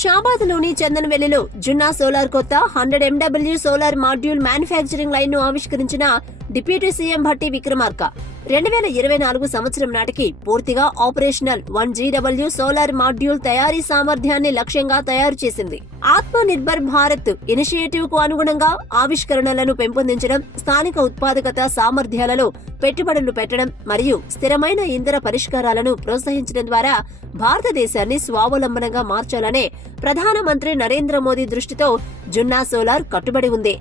షాబాద్లోని చందన్వెల్లిలో జున్నా solar కొత్త 100 MW solar module manufacturing line ను ఆవిష్కరించిన డిప్యూటీ సీఎం భట్టి విక్రమార్క 2024 సంవత్సరం నాటికి పూర్తిగా ఆపరేషనల్ 1 GW సోలార్ మాడ్యూల్ తయారీ సామర్థ్యాన్ని లక్ష్యంగా తయారు చేసింది. ఆత్మ నిర్భర్ భారత్ ఇనిషియేటివ్ కు అనుగుణంగా ఆవిష్కరణలను పెంపొందించడం, స్థానిక ఉత్పాదకత సామర్థ్యాలలో పెట్టుబడులు పెట్టడం మరియు స్థిరమైన ఇంధన పరిష్కారాలను ప్రోత్సహించడం ద్వారా భారతదేశాన్ని స్వావలంబనంగా మార్చాలనే ప్రధానమంత్రి నరేంద్ర మోదీ దృష్టితో జున్నా సోలార్ కట్టుబడి ఉంది.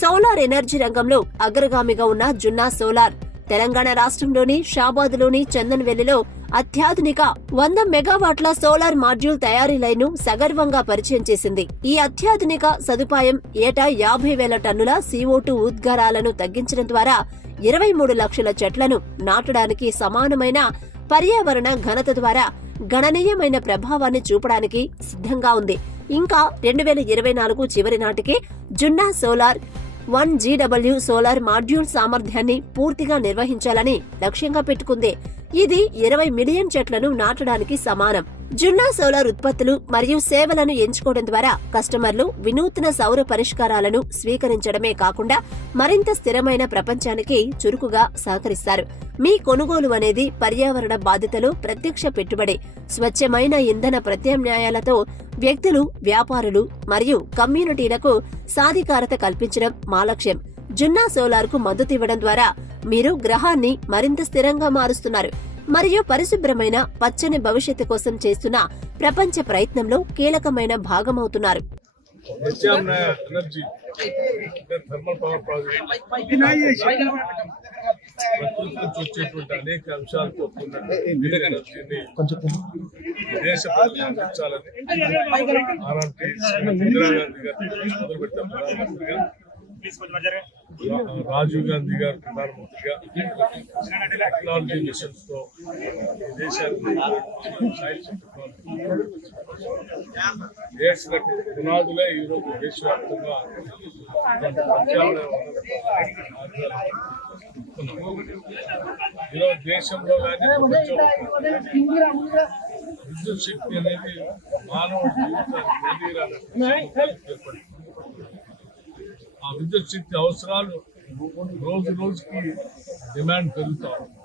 సోలార్ ఎనర్జీ రంగంలో అగ్రగామిగా ఉన్న జున్నా సోలార్ తెలంగాణ రాష్ట్రంలోని షాబాద్లోని చందన్వెల్లిలో అత్యాధునిక 100 మెగావాట్ల సోలార్ మాడ్యూల్ తయారీ లైన్ ను సగర్వంగా పరిచయం చేసింది. ఈ అత్యాధునిక సదుపాయం ఏటా 50,000 టన్నుల CO2 ఉద్గారాలను తగ్గించడం ద్వారా 23 లక్షల చెట్లను నాటడానికి సమానమైన పర్యావరణ ఘనత ద్వారా గణనీయమైన ప్రభావాన్ని చూపడానికి సిద్ధంగా ఉంది. ఇంకా 2024 చివరి నాటికి జున్నా సోలార్ 1 GW సోలార్ మాడ్యూల్ సామర్థ్యాన్ని పూర్తిగా నిర్వహించాలని లక్ష్యంగా పెట్టుకుంది. ఇది 20 మిలియన్ చెట్లను నాటడానికి సమానం. జున్నా సోలార్ ఉత్పత్తులు మరియు సేవలను ఎంచుకోవడం ద్వారా కస్టమర్లు వినూత్న సౌర పరిష్కారాలను స్వీకరించడమే కాకుండా మరింత స్థిరమైన ప్రపంచానికి చురుకుగా సహకరిస్తారు. మీ కొనుగోలు అనేది పర్యావరణ బాధ్యతలు ప్రత్యక్ష పెట్టుబడి. స్వచ్ఛమైన ఇంధన ప్రత్యామ్నాయాలతో వ్యక్తులు, వ్యాపారులు మరియు కమ్యూనిటీలకు సాధికారత కల్పించడం మా లక్ష్యం. జున్నా సోలార్ కు మద్దతివ్వడం ద్వారా మీరు గ్రహాన్ని మరింత స్థిరంగా మారుస్తున్నారు మరియు పరిశుభ్రమైన పచ్చని భవిష్యత్తు కోసం చేస్తున్న ప్రపంచ ప్రయత్నంలో కీలకమైన భాగమవుతున్నారు. అనేక అంశాలతో దేశ అందించాలని ఆనాటి ఇందిరాగాంధీ గారు మొదలు పెట్టారు. ప్రధానమంత్రిగా రాజీవ్ గాంధీ గారు ప్రధానమంత్రిగా టెక్నాలజీ మిషన్స్ తో దేశాన్ని వేసినటువంటి పునాదులే ఈరోజు దేశవ్యాప్తంగా ఈరోజు దేశంలో కానీ విద్యుత్ శక్తి అనేది మానవ జీవితానికి ఏర్పడింది. ఆ విద్యుత్ శక్తి అవసరాలు రోజు రోజుకి డిమాండ్ పెరుగుతా ఉంది.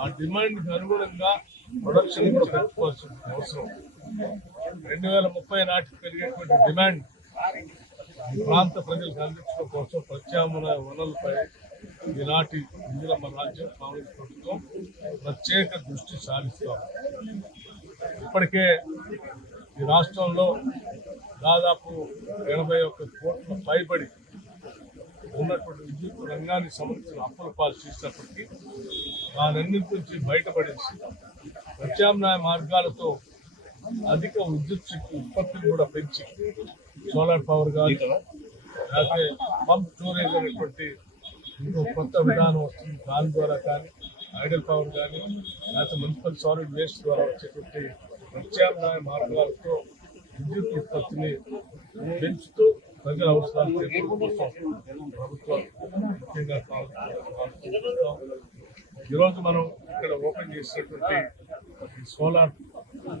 ఆ డిమాండ్కి అనుగుణంగా ప్రొడక్షన్ కూడా పెంచుకోవాల్సిన అవసరం. 2030 నాటికి పెరిగేటువంటి డిమాండ్ ప్రాంత ప్రజలకు అందించడం కోసం ప్రత్యామ్నాయ వనరులపై ఈనాటి ఇందిరమ్మ రాజ్యం కాంగ్రెస్ ప్రభుత్వం ప్రత్యేక దృష్టి సారిస్తాం. ఇప్పటికే ఈ రాష్ట్రంలో దాదాపు 81 కోట్ల పైబడి ఉన్నటువంటి విద్యుత్ రంగానికి సంబంధించిన అప్పుల పాలు చేసినప్పటికీ దానన్నింటి నుంచి బయటపడేసి ప్రత్యామ్నాయ మార్గాలతో అధిక విద్యుత్ శక్తి ఉత్పత్తిని కూడా పెంచి సోలార్ పవర్ కానీ లేకపోతే పంప్ స్టోరేజ్ అనేటువంటి ఇంకో కొత్త విధానం వస్తుంది. దాని ద్వారా కానీ ఐడల్ పవర్ కానీ లేకపోతే మున్సిపల్ సాలిడ్ వేస్ట్ ద్వారా వచ్చేటువంటి ప్రత్యామ్నాయ మార్గాలతో విద్యుత్ ఉత్పత్తిని పెంచుతూ ప్రజల అవసరాలు కోసం ప్రభుత్వం ముఖ్యంగా ఈరోజు మనం ఇక్కడ ఓపెన్ చేసినటువంటి సోలార్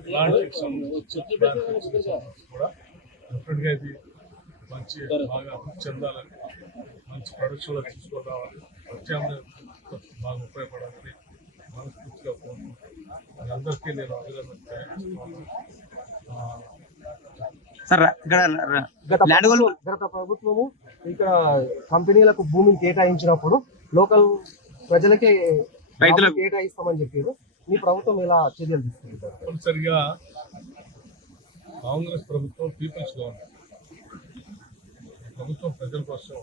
ప్లాంట్కి సంబంధించి కూడా డెఫినెట్గా ఇది మంచి బాగా అభివృద్ధి చెందాలని, మంచి ప్రొడక్షన్లో తీసుకొని రావాలి, ప్రత్యామ్నాయ బాగా ఉపయోగపడాలని మనస్ఫూర్తిగా కోరుకుంటున్నాను. అందరికీ నేను అభినందన తెలియజేస్తున్నాను. గత ప్రభుత్వము ఇక్కడ కంపెనీలకు భూమిని కేటాయించినప్పుడు లోకల్ ప్రజలకే రైతులకు కేటాయిస్తామని చెప్పారు. మీ ప్రభుత్వం ఎలా చర్యలు తీసుకుంటారు? తప్పనిసరిగా కాంగ్రెస్ ప్రభుత్వం పీపుల్స్ గవర్నమెంట్ ప్రభుత్వం ప్రజల కోసం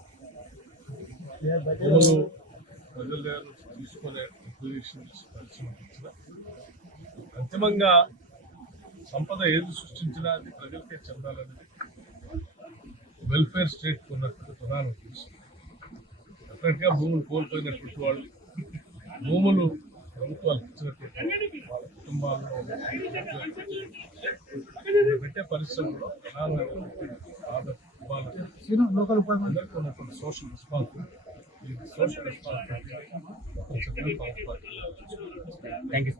భూములు ప్రజల దగ్గర నుంచి తీసుకునే అక్విజిషన్స్ పరిశ్రమించిన అంతిమంగా సంపద ఏది సృష్టించినా అది ప్రజలకే చెందాలనేది వెల్ఫేర్ స్టేట్ ఉన్నటువంటి ప్రధాన ఉద్దేశం. డెఫినెట్గా భూములు కోల్పోయినటువంటి వాళ్ళు భూములు ప్రభుత్వాలు ఇచ్చినటువంటి వాళ్ళ కుటుంబాల్లో పెట్టే పరిశ్రమలో అందరికీ ఉన్నటువంటి సోషల్ రెస్పాన్సిబిలిటీ ఈ సోషల్ రెస్పాన్సిబిలిటీ థ్యాంక్ యూ.